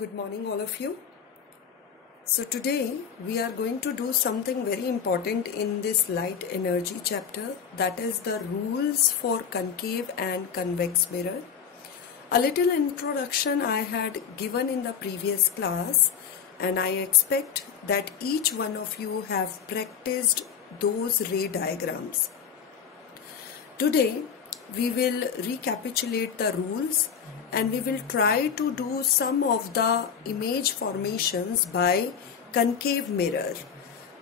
Good morning, all of you. So today we are going to do something very important in this light energy chapter, that is the rules for concave and convex mirror. A little introduction I had given in the previous class, and I expect that each one of you have practiced those ray diagrams. Today we will recapitulate the rules and we will try to do some of the image formations by concave mirror.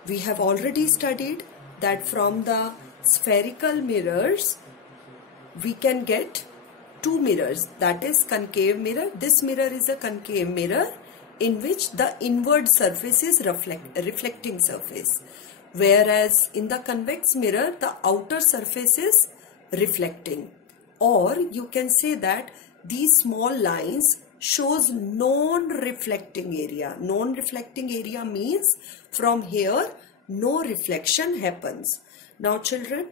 We have already studied that from the spherical mirrors we can get two mirrors, that is concave mirror. This mirror is a concave mirror in which the inward surface is reflecting surface, whereas in the convex mirror the outer surface is reflecting. Or you can say that these small lines shows non-reflecting area. Non-reflecting area means from here no reflection happens. Now children,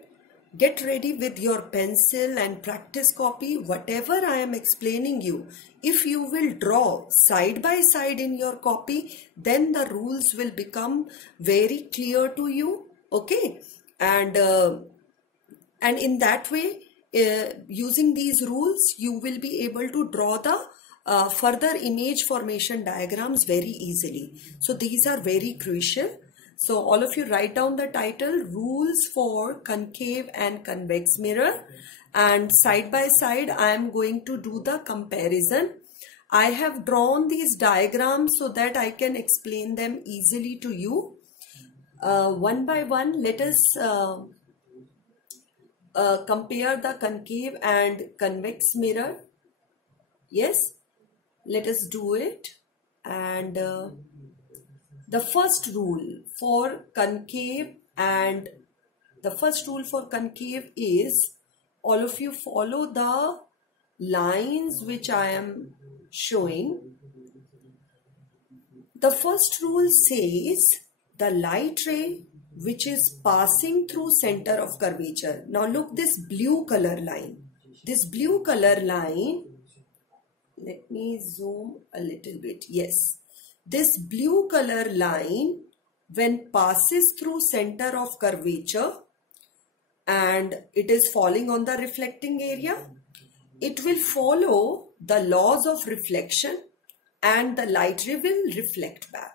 get ready with your pencil and practice copy. Whatever I am explaining you, if you will draw side by side in your copy, then the rules will become very clear to you. Okay, and in that way, using these rules, you will be able to draw the further image formation diagrams very easily. So these are very crucial. So all of you write down the title, Rules for Concave and Convex Mirror, and side by side I am going to do the comparison. I have drawn these diagrams so that I can explain them easily to you. One by one, let us compare the concave and convex mirror. Yes, let us do it. And the first rule for concave is, all of you follow the lines which I am showing. The first rule says the light ray which is passing through center of curvature. Now look, this blue color line. This blue color line, let me zoom a little bit. Yes. This blue color line, when passes through center of curvature and it is falling on the reflecting area, it will follow the laws of reflection and the light ray will reflect back.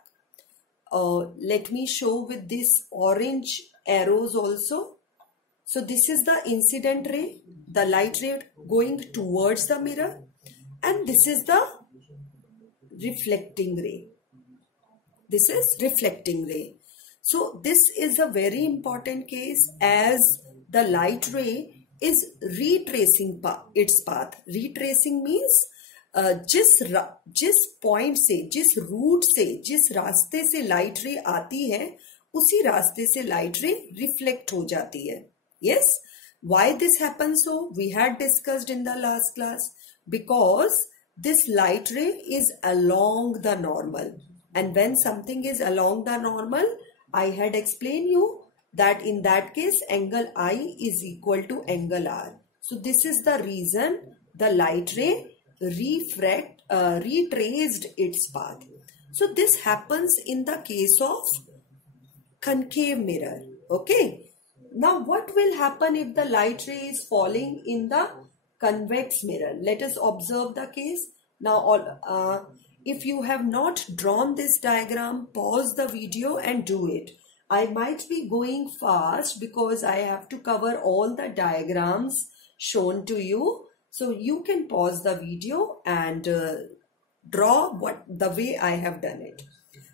Let me show with this orange arrows also. So this is the incident ray, the light ray going towards the mirror, and this is the reflecting ray. This is reflecting ray. So this is a very important case, as the light ray is retracing its path. Retracing means जिस point से, जिस root से, जिस रास्ते से light रे आती है, उसी रास्ते से लाइट रे रिफ्लेक्ट हो जाती है. Yes, why this happens? So we had discussed in the last class, because this light ray is along the normal, and when something is along the normal, I had explained you that in that case angle I is equal to angle R. So this is the reason the light ray retraced its path. So this happens in the case of concave mirror. Okay. Now what will happen if the light ray is falling in the convex mirror? Let us observe the case. Now if you have not drawn this diagram, pause the video and do it. I might be going fast because I have to cover all the diagrams shown to you. So you can pause the video and draw the way I have done it.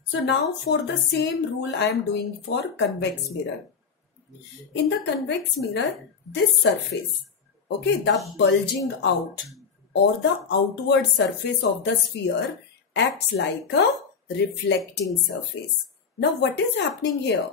So now for the same rule I am doing for convex mirror. In the convex mirror, this surface, okay, the bulging out or the outward surface of the sphere acts like a reflecting surface. Now what is happening here?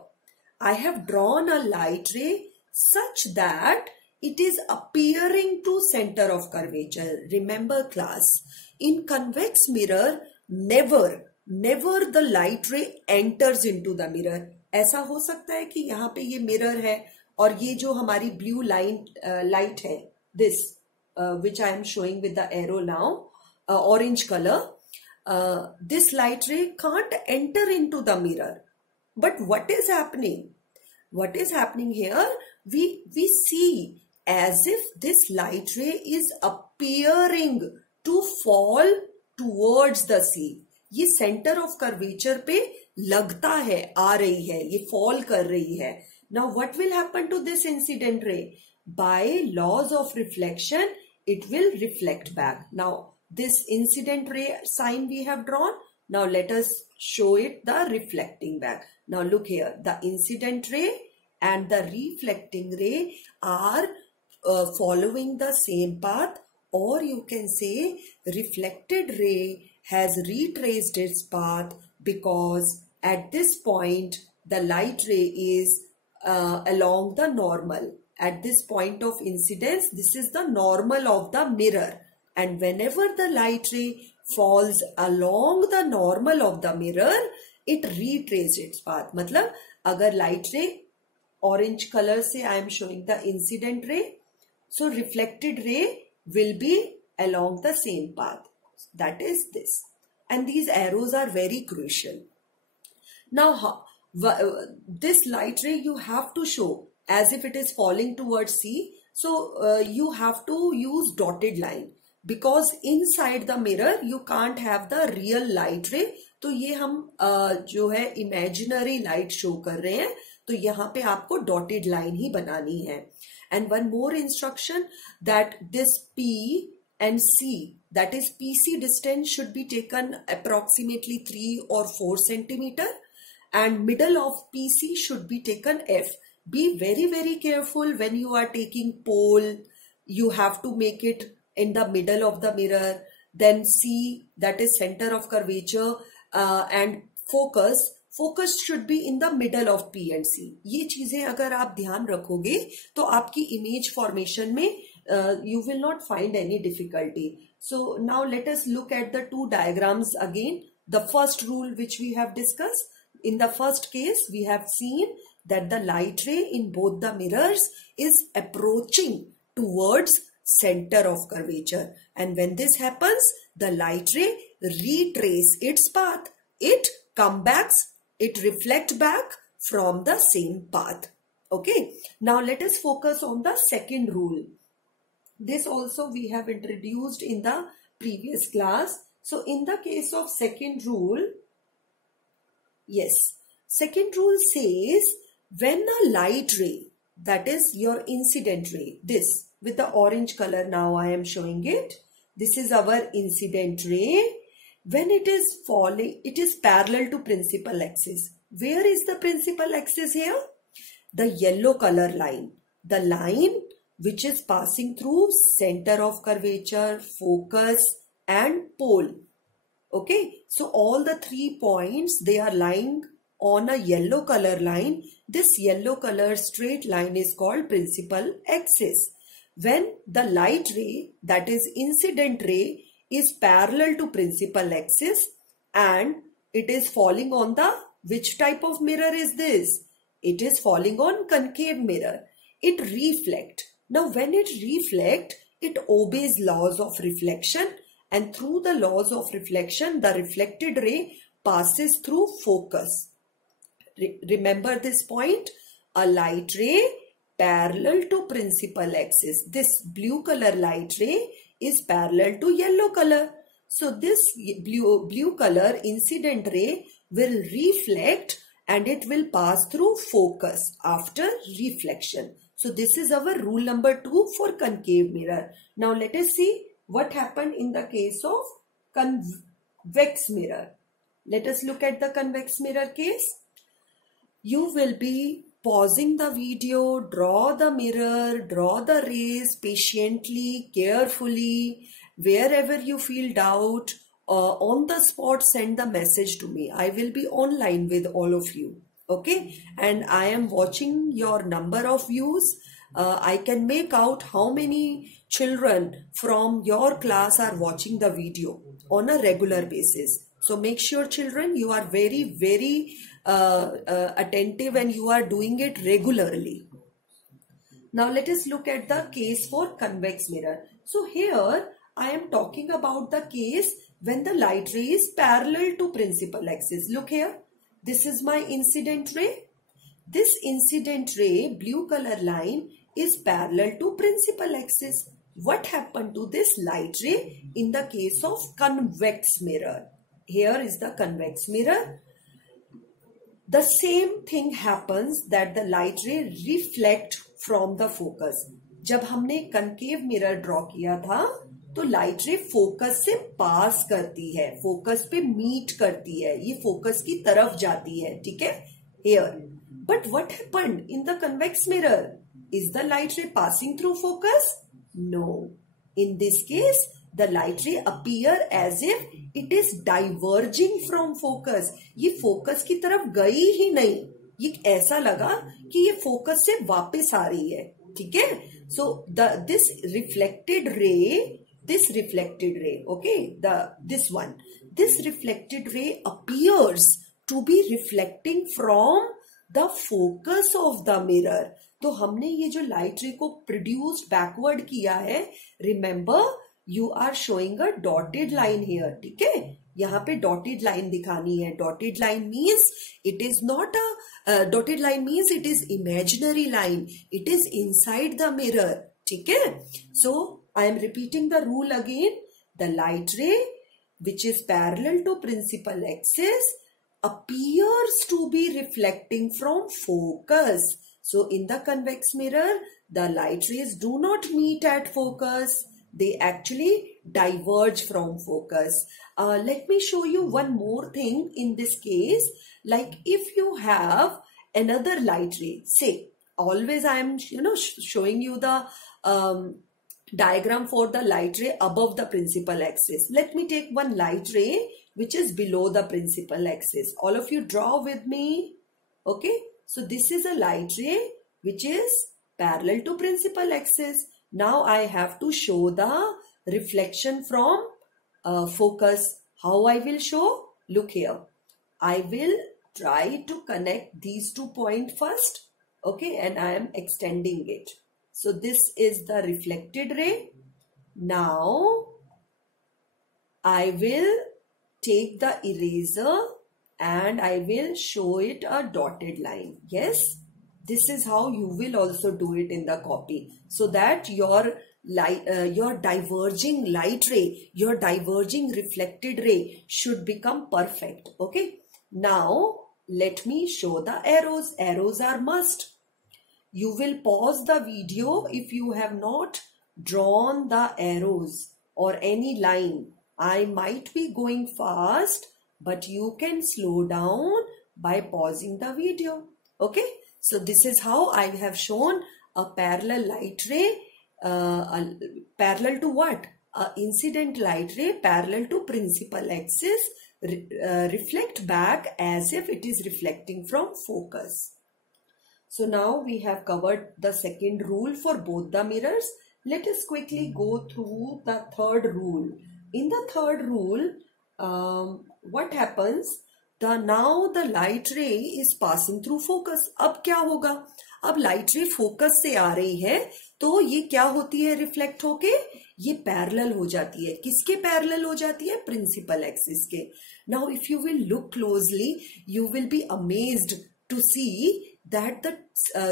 I have drawn a light ray such that it is appearing to center of curvature. Remember class, in convex mirror, never the light ray enters into the mirror. ऐसा हो सकता है कि यहाँ पे ये mirror है और ये जो हमारी blue light है, this which I am showing with the arrow now, orange color, this light ray can't enter into the mirror. But what is happening? What is happening here? We see as if this light ray is appearing to fall towards the sea. ये centre of curvature पे लगता है, आ रही है, ये fall कर रही है. Now what will happen to this incident ray? By laws of reflection, it will reflect back. Now this incident ray sign we have drawn. Now let us show it the reflecting back. Now look here, the incident ray and the reflecting ray are following the same path, or you can say reflected ray has retraced its path because at this point the light ray is along the normal. At this point of incidence, this is the normal of the mirror, and whenever the light ray falls along the normal of the mirror, it retraces its path. मतलब अगर light ray orange color से I am showing the incident ray, so reflected ray will be along the same path. That is this, and these arrows are very crucial. Now this light ray you have to show as if it is falling towards sea, so you have to use dotted line because inside the mirror you can't have the real light ray. तो ये हम जो है imaginary light show कर रहे हैं, तो यहाँ पे आपको dotted line ही बनानी है. And one more instruction, that this P and C, that is PC distance, should be taken approximately 3 or 4 centimeter, and middle of PC should be taken F. Be very, very careful when you are taking pole. You have to make it in the middle of the mirror. Then C, that is center of curvature, and focus should be in the middle of P and C. ये चीजें अगर आप ध्यान रखोगे तो आपकी image formation में you will not find any difficulty. So now let us look at the two diagrams again. The first rule which we have discussed. In the first case, we have seen that the light ray in both the mirrors is approaching towards center of curvature. And when this happens, the light ray retraces its path. It reflects back from the same path. Okay. Now let us focus on the second rule. This also we have introduced in the previous class. So in the case of second rule, yes, second rule says when a light ray, that is your incident ray, this with the orange color, now I am showing it. This is our incident ray. When it is falling, it is parallel to principal axis. Where is the principal axis here? The yellow color line. The line which is passing through center of curvature, focus and pole. Okay, so all the 3 points, they are lying on a yellow color line. This yellow color straight line is called principal axis. When the light ray, that is incident ray, is parallel to principal axis and it is falling on the, which type of mirror is this? It is falling on concave mirror. It reflects. Now when it reflects, it obeys laws of reflection, and through the laws of reflection, the reflected ray passes through focus. Remember this point? A light ray parallel to principal axis. This blue color light ray is parallel to yellow color. So this blue color incident ray will reflect and it will pass through focus after reflection. So this is our rule number 2 for concave mirror. Now let us see what happened in the case of convex mirror. Let us look at the convex mirror case. You will be pausing the video, draw the mirror, draw the rays patiently, carefully. Wherever you feel doubt, on the spot send the message to me. I will be online with all of you. Okay, and I am watching your number of views. I can make out how many children from your class are watching the video on a regular basis. So make sure, children, you are very, very attentive and you are doing it regularly. Now let us look at the case for convex mirror. So here I am talking about the case when the light ray is parallel to principal axis. Look here, this is my incident ray. This incident ray, blue color line, is parallel to principal axis. What happened to this light ray in the case of convex mirror? Here is the convex mirror. The same thing happens that the light ray reflect from the focus. जब हमने concave mirror draw किया था तो light ray focus से pass करती है, focus पे meet करती है, ये focus की तरफ जाती है, ठीक है? Here. But what happened in the convex mirror? Is the light ray passing through focus? No. In this case, the light ray appear as if it is diverging from focus. ये focus की तरफ गई ही नहीं. ये ऐसा लगा कि ये focus से वापस आ रही है, ठीक है? So this reflected ray, this reflected ray appears to be reflecting from the focus of the mirror. तो हमने ये जो light ray को produced backward किया है, remember you are showing a dotted line here, ठीक है? यहाँ पे dotted line दिखानी है. Dotted line means it is not a dotted line means it is imaginary line. It is inside the mirror, ठीक है? So I am repeating the rule again. The light ray which is parallel to principal axis appears to be reflecting from focus. So in the convex mirror, the light rays do not meet at focus. They actually diverge from focus. Let me show you one more thing in this case. Like if you have another light ray, say always I am showing you the diagram for the light ray above the principal axis. Let me take one light ray which is below the principal axis. All of you draw with me. Okay. So this is a light ray which is parallel to principal axis. Now I have to show the reflection from focus. How I will show? Look here. I will try to connect these 2 points first. Okay. And I am extending it. So this is the reflected ray. Now I will take the eraser and I will show it a dotted line. Yes, this is how you will also do it in the copy, so that your diverging light ray, your diverging reflected ray should become perfect. Okay. Now let me show the arrows. Arrows are must. You will pause the video if you have not drawn the arrows or any line. I might be going fast, but you can slow down by pausing the video. Okay. So this is how I have shown a parallel light ray, parallel to what? Incident light ray parallel to principal axis, reflect back as if it is reflecting from focus. So now we have covered the second rule for both the mirrors. Let us quickly go through the third rule. In the third rule, what happens? Now the light ray is passing through focus. अब क्या होगा? अब light ray focus से आ रही है तो ये क्या होती है? रिफ्लेक्ट होके ये पैरेलल हो जाती है. किसके पैरेलल हो जाती है? प्रिंसिपल एक्सिस के. Now if you will look closely, you will be amazed to see that the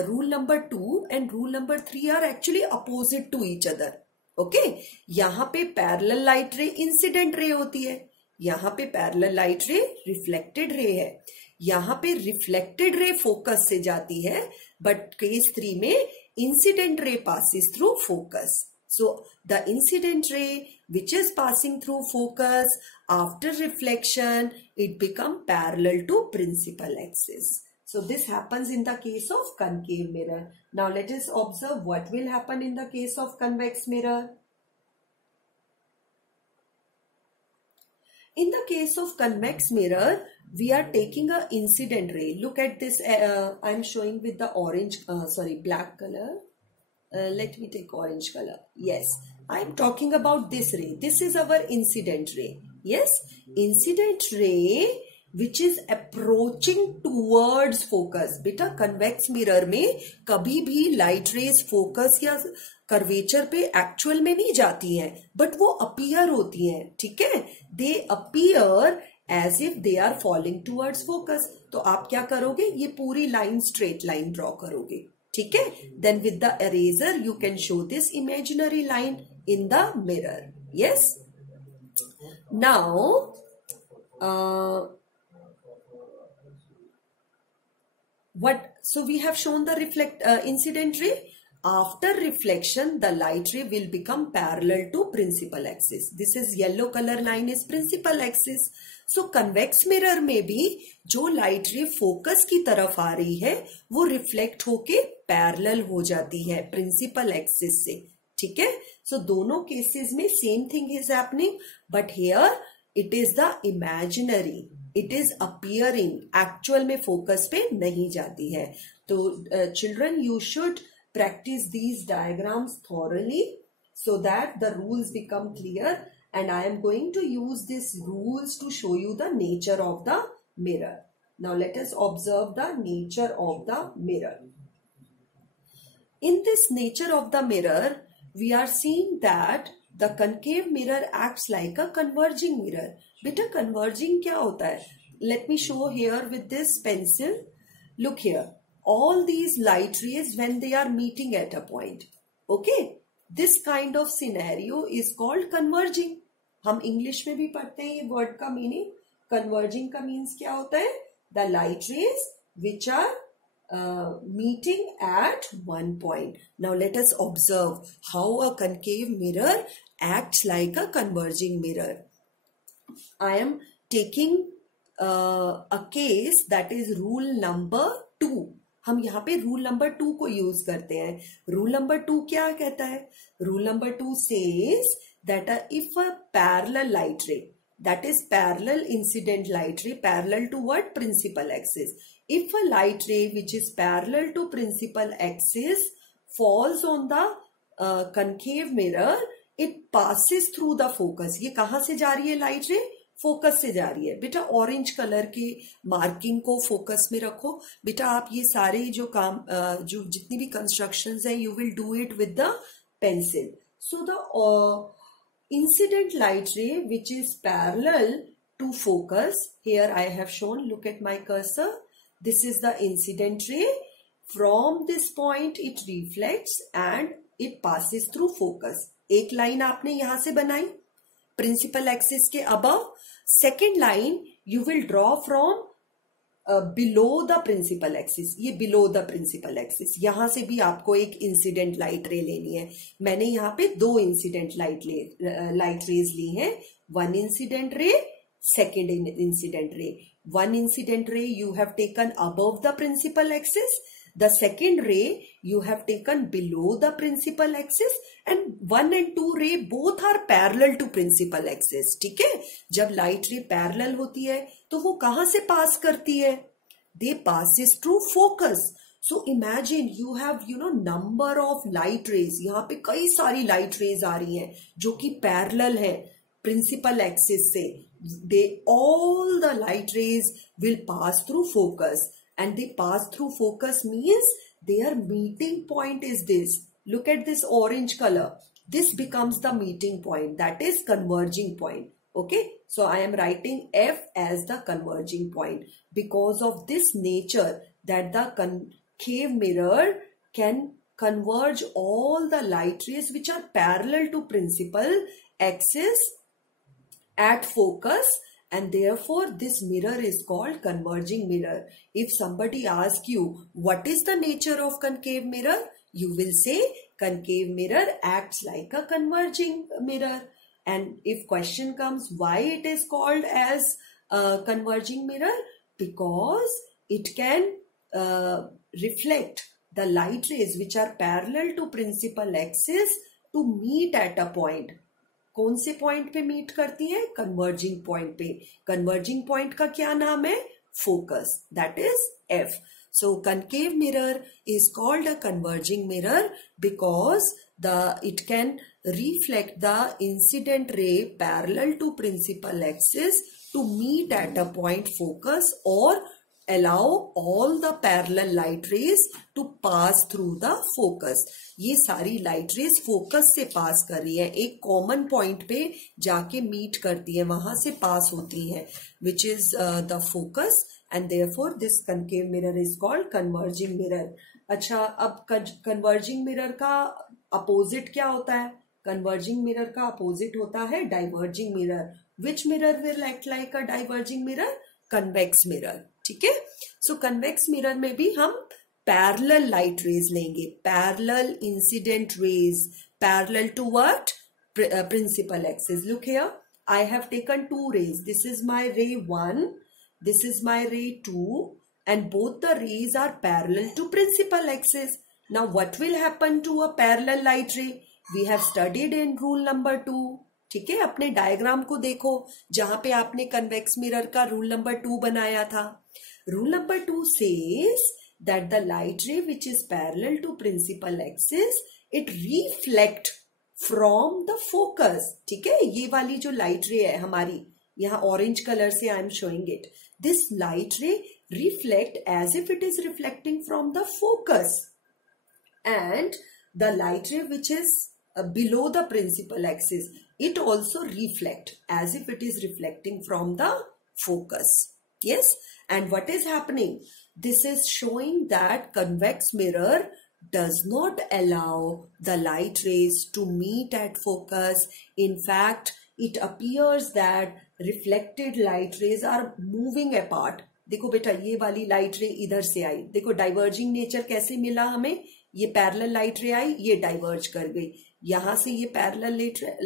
rule number 2 and rule number 3 are actually opposite to each other. Okay? यहाँ पे parallel light ray incident ray होती है, यहाँ पे parallel light रे reflected ray है, यहाँ पे रिफ्लेक्टेड रे फोकस से जाती है, बट केस 3 में incident ray passes through focus. So the incident ray which is passing through focus after reflection, it become parallel to principal axis. So this happens in the case of concave mirror. Now let us observe what will happen in the case of convex mirror. In the case of convex mirror, we are taking a incident ray. Look at this. I am showing with the black color. Let me take orange color. Yes, I am talking about this ray. This is our incident ray. Yes, incident ray which is approaching towards focus. बेटा convex mirror में कभी भी light rays focus या curvature पे actual में नहीं जाती हैं, बट वो अपीयर होती हैं, ठीक है. They appear as if they are falling towards focus. तो आप क्या करोगे, ये पूरी लाइन स्ट्रेट लाइन ड्रॉ करोगे, ठीक है. Then with the eraser you can show this imaginary line in the mirror. Yes. Now so we have shown the incident ray. After reflection the light ray will become parallel to principal axis. This is yellow color line is principal axis. So convex mirror में भी जो light ray focus की तरफ आ रही है वो reflect होके parallel हो जाती है principal axis से, ठीक है. So दोनों cases में same thing is happening, but here it is the imaginary. It is appearing. Actual में focus पे नहीं जाती है. तो children you should practice these diagrams thoroughly so that the rules become clear, and I am going to use these rules to show you the nature of the mirror. Now let us observe the nature of the mirror. In this nature of the mirror we are seeing that the concave mirror acts like a converging mirror. बेटा converging क्या होता है? Let me show here with this pencil. Look here. All these light rays when they are meeting at a point. Okay. This kind of scenario is called converging. हम English में भी पढ़ते हैं ये word का meaning. Converging का means क्या होता है? The light rays which are meeting at one point. Now let us observe how a concave mirror acts like a converging mirror. I am taking a case that is rule number 2. हम यहाँ पे rule number 2 को use करते हैं. Rule number 2 क्या कहता है? Rule number 2 says that if a parallel light ray, that is parallel incident light ray, parallel to what? Principal axis. If a light ray which is parallel to principal axis falls on the concave mirror, it passes through the focus. ये कहाँ से जा रही है light रे? Focus से जा रही है. बेटा ऑरेंज कलर के मार्किंग को फोकस में रखो. बेटा आप ये सारे जो काम जो जितनी भी कंस्ट्रक्शंस हैं, you will do it with the pencil. So the incident light ray which is parallel to focus, here I have shown, look at my cursor. This is the incident ray. From this point it reflects and it passes through focus. एक line आपने यहां से बनाई principal axis के above. Second line you will draw from below the principal axis. ये below the principal axis. यहां से भी आपको एक इंसिडेंट लाइट रे लेनी है. मैंने यहाँ पे 2 इंसिडेंट लाइट रेज ली हैं. One incident ray, second incident ray. One incident ray you have taken above the principal axis. The second ray you have taken below the principal axis, and 1 and 2 ray both are parallel to principal axis. ठीक है. जब light ray parallel होती है तो वो कहां से पास करती है? They passes through focus. So imagine you have number of light rays. यहाँ पे कई सारी light rays आ रही हैं जो कि parallel है principal axis से. All the light rays will pass through focus. And they pass through focus means their meeting point is this. Look at this orange color. This becomes the meeting point. That is converging point. Okay. So I am writing F as the converging point because of this nature that the concave mirror can converge all the light rays which are parallel to principal axis at focus. And therefore, this mirror is called converging mirror. If somebody asks you, what is the nature of concave mirror? You will say, concave mirror acts like a converging mirror. And if question comes, why it is called as a converging mirror? Because it can reflect the light rays which are parallel to principal axis to meet at a point. कौन से point पे meet करती है? Converging point पे. Converging point का क्या नाम है? Focus. That is F. So concave mirror is called a converging mirror because it can reflect the incident ray parallel to principal axis to meet at a point focus or allow all the parallel light rays to pass through the focus. ये सारी light rays focus से पास कर रही है, एक common point पे जाके meet करती है, वहां से पास होती है, which is the focus, and therefore this concave mirror is called converging mirror. अच्छा, अब कन्वर्जिंग मिरर का अपोजिट क्या होता है? कन्वर्जिंग मिरर का अपोजिट होता है diverging mirror. Which mirror will act like a diverging mirror? Convex mirror. ठीक है, सो कन्वेक्स मिरर में भी हम पैरेलल लाइट रेज लेंगे, parallel incident rays, parallel to what? Principal axis. Look here, I have taken two rays. This is my ray 1, this is my रे 2, and both the rays are parallel to principal axis. Now what will happen to a parallel light ray? We have studied in rule number 2. ठीक है, अपने diagram को देखो जहां पे आपने convex mirror का रूल नंबर 2 बनाया था. Rule number 2 says that the light ray which is parallel to principal axis, it reflect from the focus. ठीक है, ये वाली जो लाइट रे है हमारी, यहाँ ऑरेंज कलर से I am showing it, this light रे reflect as if it is reflecting from the focus, and the light ray which is below the principal axis, it also reflect as if it is reflecting from the focus. Yes, and what is happening? This is showing that convex mirror does not allow the light rays to meet at focus. In fact, it appears that reflected light rays are moving apart. देखो बेटा, ये वाली light रे इधर से आई, देखो diverging nature कैसे मिला हमें, ये पैरेलल लाइट रे आई, ये डाइवर्ज कर गई, यहां से ये पैरेलल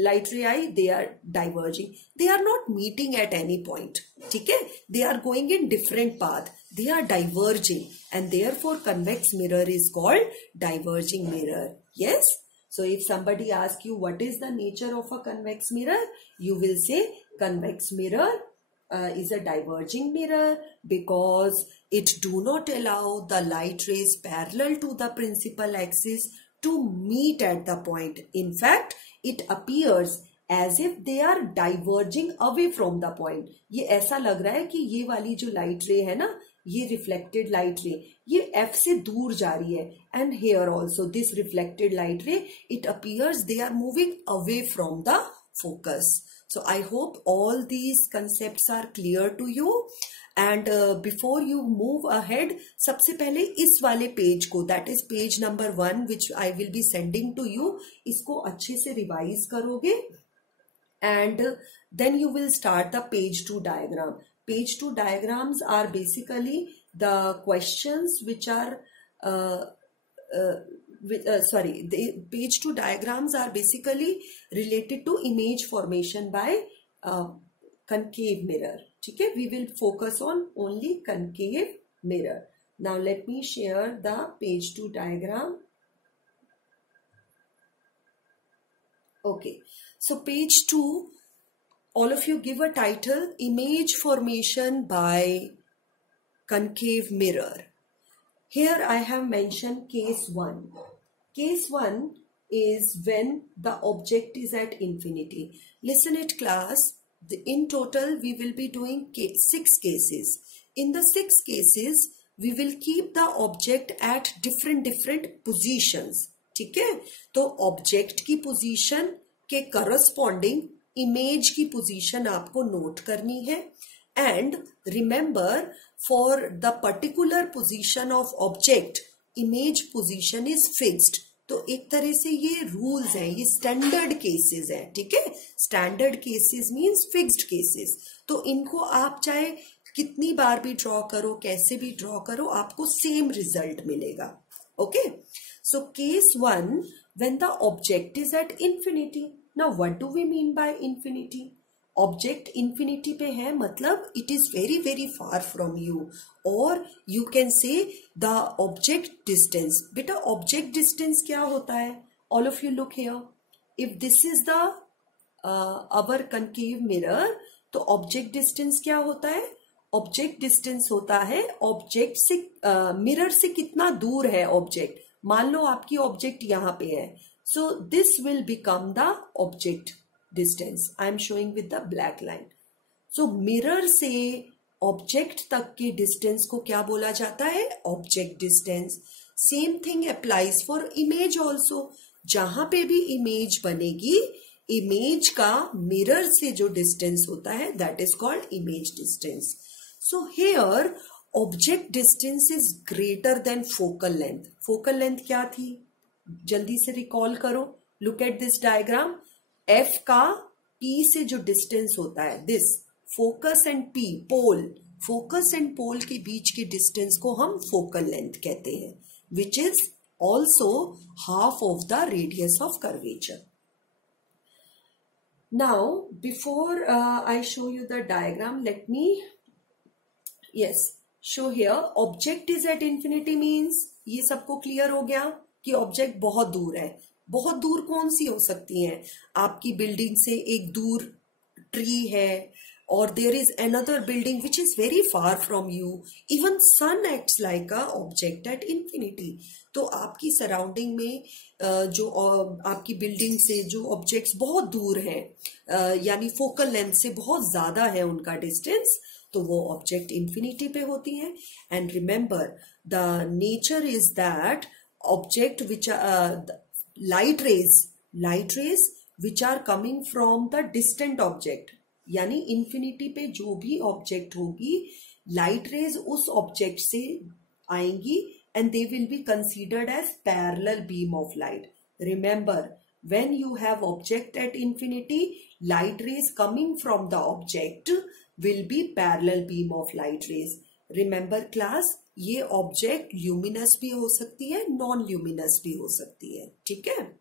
लाइट रे आई, they are diverging, they are not meeting at any point. ठीक है, they are going in different path, they are diverging, and therefore convex mirror is called diverging mirror. Yes, so if somebody asks you what is the nature of a convex mirror, you will say convex mirror is a diverging mirror because it do not allow the light rays parallel to the principal axis to meet at the point. In fact, it appears as if they are diverging away from the point. ये ऐसा लग रहा है कि ये वाली जो light रे है ना, ये रिफ्लेक्टेड लाइट रे, ये F से दूर जा रही है, and here also this reflected light ray, it appears they are moving away from the focus. So I hope all these concepts are clear to you. And before you move ahead, सबसे पहले इस वाले page को, that is page number 1 which I will be sending to you, इसको अच्छे से revise करोगे, and then you will start the page 2 diagram. Page 2 diagrams are basically the questions which are the page 2 diagrams are basically related to image formation by concave mirror. ठीक है, we will focus on only concave mirror. Now let me share the page 2 diagram. Okay, so page 2, all of you give a title, image formation by concave mirror. Here I have mentioned case 1. Case 1 is when the object is at infinity. Listen it class, in total we will be doing 6 cases. In the 6 cases we will keep the object at different positions. ठीक है, तो object की position के corresponding image की position आपको note करनी है. And remember, for the particular position of object image position is fixed. तो एक तरह से ये रूल्स हैं, ये स्टैंडर्ड केसेस हैं. ठीक है, standard cases means fixed cases. तो इनको आप चाहे कितनी बार भी ड्रॉ करो, कैसे भी ड्रॉ करो, आपको सेम रिजल्ट मिलेगा. Okay, so case 1, when the object is at infinity. Now what do we mean by infinity? Object infinity पे है, मतलब it is very very far from you, और you can say the object distance. बेटा object distance क्या होता है? All of you look here, if this is the our concave mirror, तो object distance क्या होता है? ऑब्जेक्ट डिस्टेंस होता है ऑब्जेक्ट से मिरर से कितना दूर है ऑब्जेक्ट. मान लो आपकी ऑब्जेक्ट यहाँ पे है, So this will become the object distance. I am showing with the black line. So mirror से ऑब्जेक्ट तक के डिस्टेंस को क्या बोला जाता है? Object distance. Same thing applies for image also. जहां पे भी इमेज बनेगी, इमेज का मिरर से जो डिस्टेंस होता है that is called image distance. So here object distance is greater than focal length. Focal length क्या थी? जल्दी से रिकॉल करो. Look at this diagram. F का पी से जो डिस्टेंस होता है, this focus and P, pole, focus and pole के बीच के डिस्टेंस को हम फोकल लेंथ कहते हैं, which is also half of the radius of curvature. Now before I show you the diagram, late me show here. Object is at infinity means, ये सबको clear हो गया कि ऑब्जेक्ट बहुत दूर है. बहुत दूर कौन सी हो सकती है? आपकी बिल्डिंग से एक दूर ट्री है, और there is another building which is very far from you. Even sun acts like a object at infinity. तो आपकी सराउंडिंग में जो आपकी बिल्डिंग से जो ऑब्जेक्ट्स बहुत दूर हैं, यानी फोकल लेंथ से बहुत ज्यादा है उनका डिस्टेंस, तो वो ऑब्जेक्ट इंफिनिटी पे होती हैं. And remember the nature is that object which light rays which are coming from the distant object, यानी इंफिनिटी पे जो भी ऑब्जेक्ट होगी, लाइट रेज उस ऑब्जेक्ट से आएंगी and they will be considered as parallel beam of light. Remember, when you have object at infinity, light rays coming from the object will be parallel beam of light rays. Remember class, ये object luminous भी हो सकती है, non luminous भी हो सकती है. ठीक है.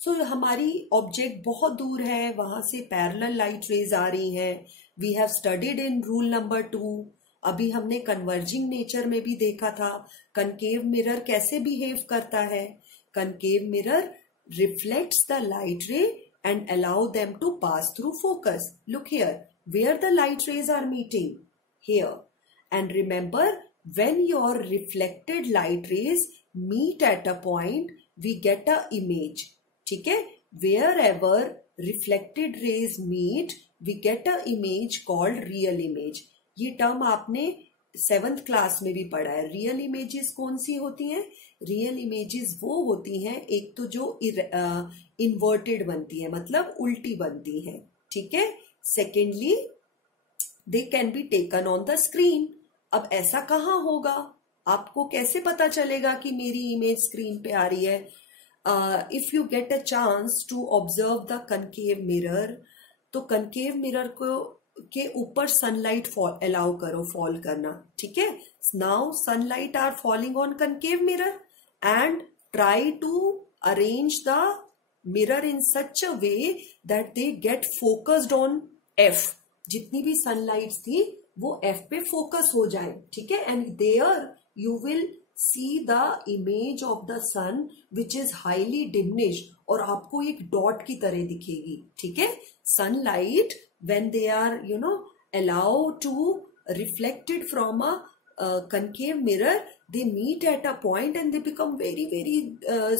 सो हमारी ऑब्जेक्ट बहुत दूर है, वहां से पैरेलल लाइट रेज आ रही हैं. We have studied in rule number 2. अभी हमने कन्वर्जिंग नेचर में भी देखा था कनकेव मिरर कैसे बिहेव करता है. Concave mirror reflects the light ray and allow them to pass through focus. Look here, where the light rays are meeting, here. And remember, when your reflected light rays meet at a point, we get a image. ठीक है. Wherever reflected rays meet, we get a image called real image. ये term आपने 7th class में भी पढ़ा है. Real images कौन सी होती हैं? रियल इमेजेस वो होती हैं, एक तो जो इन्वर्टेड बनती है, मतलब उल्टी बनती है. ठीक है. Secondly, they can be taken on the screen. अब ऐसा कहाँ होगा? आपको कैसे पता चलेगा कि मेरी इमेज स्क्रीन पे आ रही है? If you get a chance to observe the concave mirror, तो concave mirror को के ऊपर सनलाइट अलाउ करो फॉल करना. ठीक है. Now sunlight are falling on concave mirror and try to arrange the mirror in such a way that they get focused on F. जितनी भी सनलाइट थी वो F पे फोकस हो जाए. ठीक है. And there you will see the image of the sun which is highly diminished, और आपको एक डॉट की तरह दिखेगी. ठीक है. Sunlight when they are allowed to reflected from a concave mirror, they meet at a point and they become very very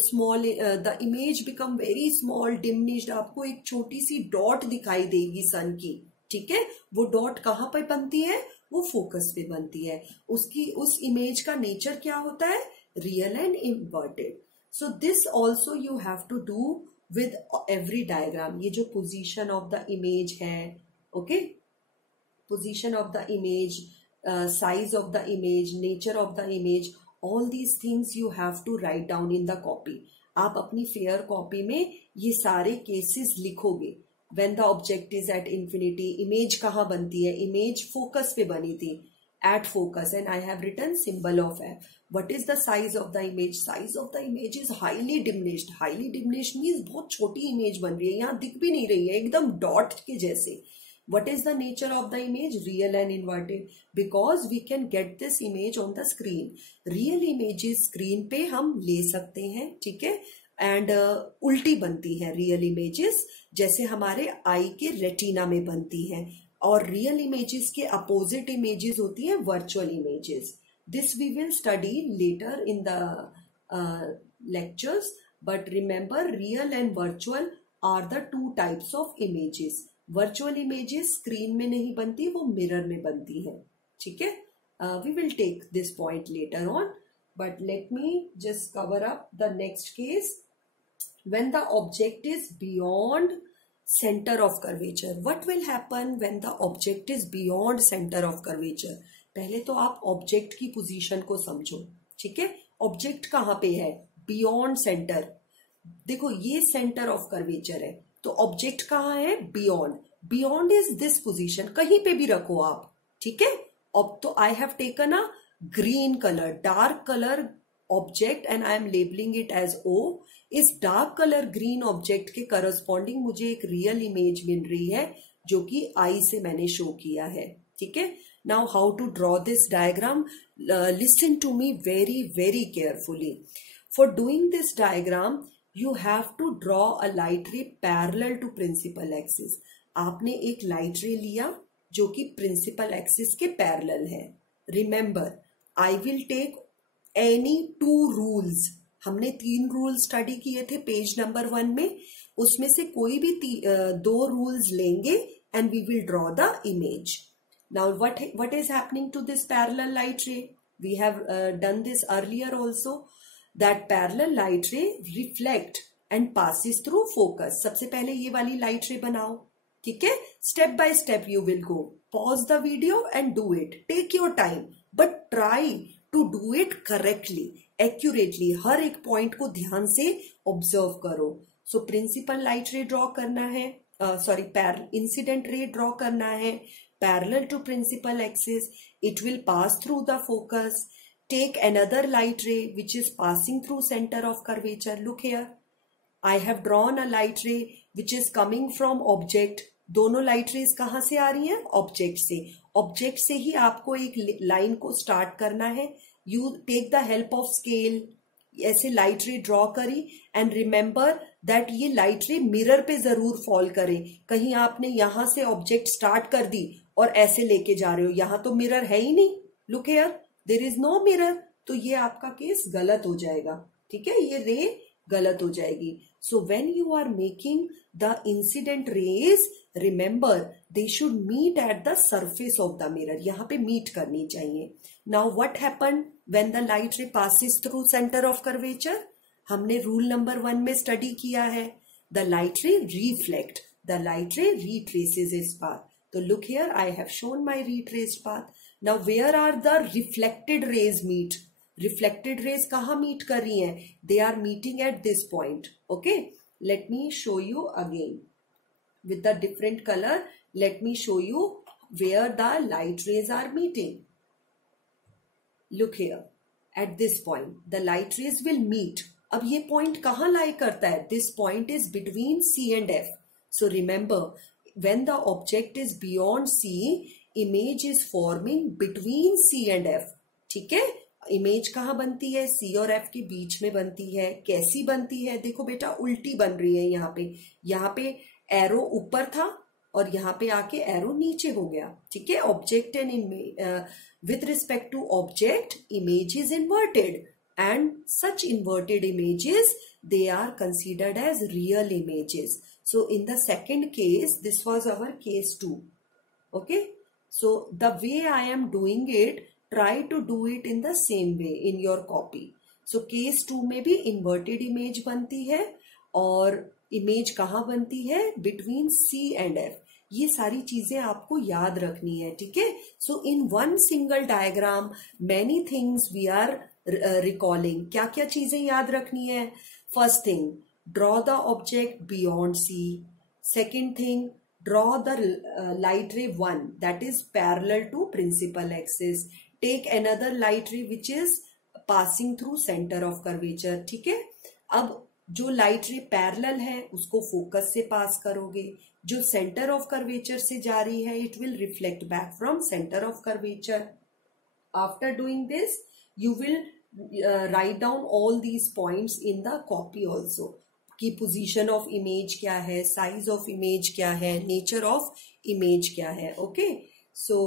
small. The image become very small, diminished. आपको एक छोटी सी डॉट दिखाई देगी सन की. ठीक है. वो डॉट कहाँ पर बनती है? वो फोकस पे बनती है. उस इमेज का नेचर क्या होता है? Real and inverted. So this also you have to do with every diagram. ये जो पोजीशन ऑफ द इमेज है, okay, position of the image, size of the image, nature of the image, all these things you have to write down in the copy. आप अपनी fair copy में ये सारे cases लिखोगे. When the object is at infinity, image कहाँ बनती है? Image focus पे बनी थी, at focus, and I have written symbol of F. What is the size of the image? Size of the image is highly diminished. Highly diminished means बहुत छोटी image बन रही है, यहाँ दिख भी नहीं रही है, एकदम डॉट के जैसे. What is the nature of the image? Real and inverted. Because we can get this image on the screen. Real images screen पे हम ले सकते हैं. ठीक है. एंड उल्टी बनती है रियल इमेजेस, जैसे हमारे आई के रेटिना में बनती हैं. और रियल इमेजेस के अपोजिट इमेजेस होती हैं virtual images. This we will study later in the lectures. but remember real and virtual are the two types of images. Virtual images screen में नहीं बनती, वो mirror में बनती है. ठीक है? We will take this point later on, but let me just cover up the next case. When the object is beyond center of curvature, what will happen when the object is beyond center of curvature? पहले तो आप object की position को समझो. ठीक है? Object कहाँ पे है? Beyond centre. देखो ये सेंटर ऑफ कर्वेचर है, तो ऑब्जेक्ट कहाँ है? Beyond. Beyond is this position, कहीं पे भी रखो आप. ठीक है? अब तो I have taken a green colour, dark colour object and I am labelling it as O. इस डार्क कलर ग्रीन ऑब्जेक्ट के करस्पॉन्डिंग मुझे एक रियल इमेज मिल रही है जो कि आई से मैंने शो किया है. ठीक है? Now how to draw this diagram? Listen to me very carefully. For doing this diagram, you have to draw a light ray parallel to principal axis. आपने एक light ray लिया जो कि principal axis के parallel है. Remember, I will take any two rules. हमने 3 rules study किए थे पेज नंबर 1 में. उसमें से कोई भी 2 rules लेंगे and we will draw the image. Now what is happening to this parallel light ray? We have done this earlier also. That parallel light ray reflect and passes through focus. सबसे पहले ये वाली light ray बनाओ. ठीक है? Step by step you will go. Pause the video and do it. Take your time, but try to do it correctly, accurately. हर एक point को ध्यान से observe करो. So principal light ray draw करना है. Incident ray draw करना है. Parallel to principal axis, it will pass through the focus. Take another light ray which is passing through center of curvature. Look here, I have drawn a light ray which is coming from object. दोनों light rays कहाँ से आ रही हैं? Object से. Object से ही आपको एक line को start करना है. You take the help of scale. ऐसे लाइट रे ड्रॉ करी एंड रिमेंबर दैट ये लाइट रे मिरर पे जरूर फॉल करे. कहीं आपने यहां से ऑब्जेक्ट स्टार्ट कर दी और ऐसे लेके जा रहे हो, यहां तो मिरर है ही नहीं. Look here, there is no mirror. तो ये आपका केस गलत हो जाएगा. ठीक है? ये रे गलत हो जाएगी. So when you are making the incident rays, remember they should meet at the surface of the mirror. यहां पे मीट करनी चाहिए. Now what happen when the light ray passes through centre of curvature? हमने rule number 1 में study किया है. The light ray reflect, the light ray retraces its path. तो look here, I have shown my retraced path. Now where are the reflected rays meet? Reflected rays कहाँ meet कर रही हैं? They are meeting at this point. Okay, let me show you again with the different color. Let me show you where the light rays are meeting. Look here, at this point the light rays will meet. अब ये point कहाँ lie करता है? This point is between C and F. So remember, when the object is beyond C, image is forming between C and F. ठीक है? Image कहाँ बनती है? C और F के बीच में बनती है. कैसी बनती है? देखो बेटा, उल्टी बन रही है. यहाँ पे एरो ऊपर था और यहाँ पे आके एरो नीचे हो गया. ठीक है? Object and with respect to object image is inverted, and such inverted images they are considered as real images. So in the second case, this was our case 2. Okay, so the way I am doing it, try to do it in the same way in your copy. So case 2 में भी inverted image बनती है और image कहाँ बनती है? Between C and F. ये सारी चीजें आपको याद रखनी है. ठीक है? So in one single diagram many things we are recalling. क्या क्या चीजें याद रखनी है? First thing, draw the object beyond C. Second thing, draw the light ray 1 that is parallel to principal axis. Take another light ray which is passing through centre of curvature. ठीक है? अब जो लाइट रे पैरेलल है उसको focus से पास करोगे. जो centre of curvature से जा रही है, it will reflect back from centre of curvature. After doing this, you will write down all these points in the copy also. की पोजीशन ऑफ इमेज क्या है, साइज ऑफ इमेज क्या है, nature of image क्या है. Okay, so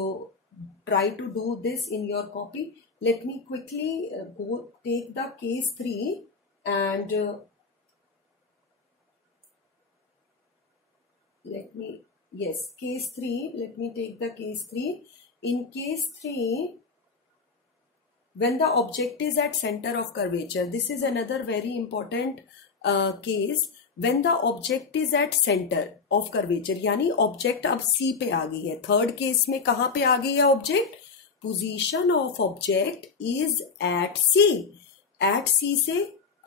try to do this in your copy. Let me quickly go take the case 3 and case 3, let me take the case 3. In case 3, when the object is at center of curvature, this is another very important case. When the object is at center of curvature, यानी object अब C पे आ गई है. Third case में कहाँ पे आ गई है object? Position of object is at C. At C से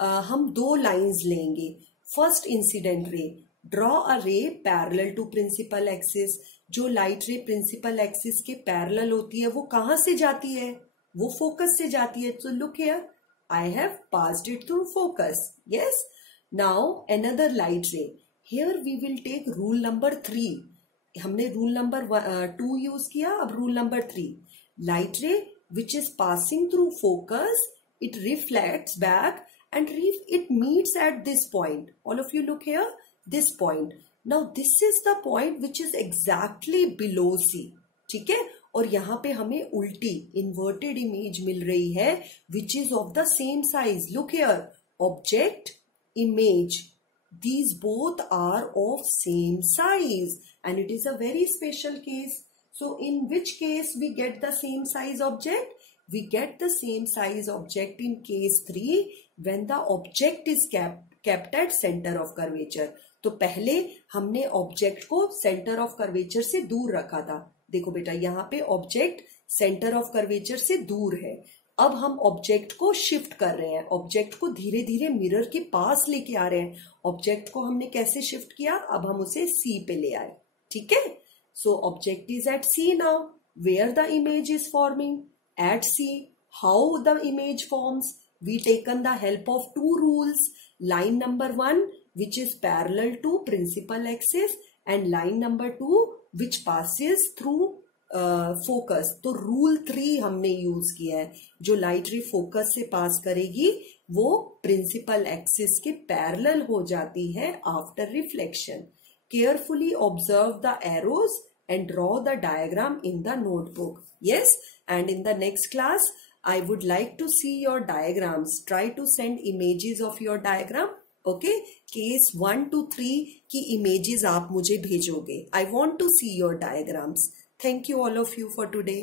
हम दो लाइंस लेंगे. First incident ray, draw a ray parallel to principal axis. जो लाइट रे प्रिंसिपल एक्सिस के पैरेलल होती है वो कहाँ से जाती है? वो फोकस से जाती है. तो look here, I have passed it through focus. Yes, now another light ray. Here we will take rule number 3. हमने रूल नंबर 2 यूज किया, अब rule number 3. Light ray which is passing through focus, it reflects back and it meets at this point. All of you look here, this point. Now this is the point which is exactly below C. ठीक है, और यहाँ पे हमें उल्टी inverted image मिल रही है which is of the same size. Look here, object, image, these both are of same size and it is a very special case. So in which case we get the same size object? We get the same size object in case 3 when the object is kept at center of curvature. तो पहले हमने object को centre of curvature से दूर रखा था. देखो बेटा, यहाँ पे ऑब्जेक्ट सेंटर ऑफ कर्वेचर से दूर है. अब हम ऑब्जेक्ट को शिफ्ट कर रहे हैं, ऑब्जेक्ट को धीरे धीरे मिरर के पास लेके आ रहे हैं. ऑब्जेक्ट को हमने कैसे शिफ्ट किया? अब हम उसे सी पे ले आए. ठीक है, so object is at C now. Where the image is forming? At C. How the image forms? We taken the help of two rules. Line number 1 which is parallel to principal axis and line number 2 which passes through focus. तो rule 3 हमने use किया है. जो light रे focus से पास करेगी वो principal axis के पैरेलल हो जाती है after reflection. Carefully observe the arrows and draw the diagram in the notebook. Yes, and in the next class I would like to see your diagrams. Try to send images of your diagram. Okay, case 1 to 3 की images आप मुझे भेजोगे. I want to see your diagrams. Thank you all of you for today.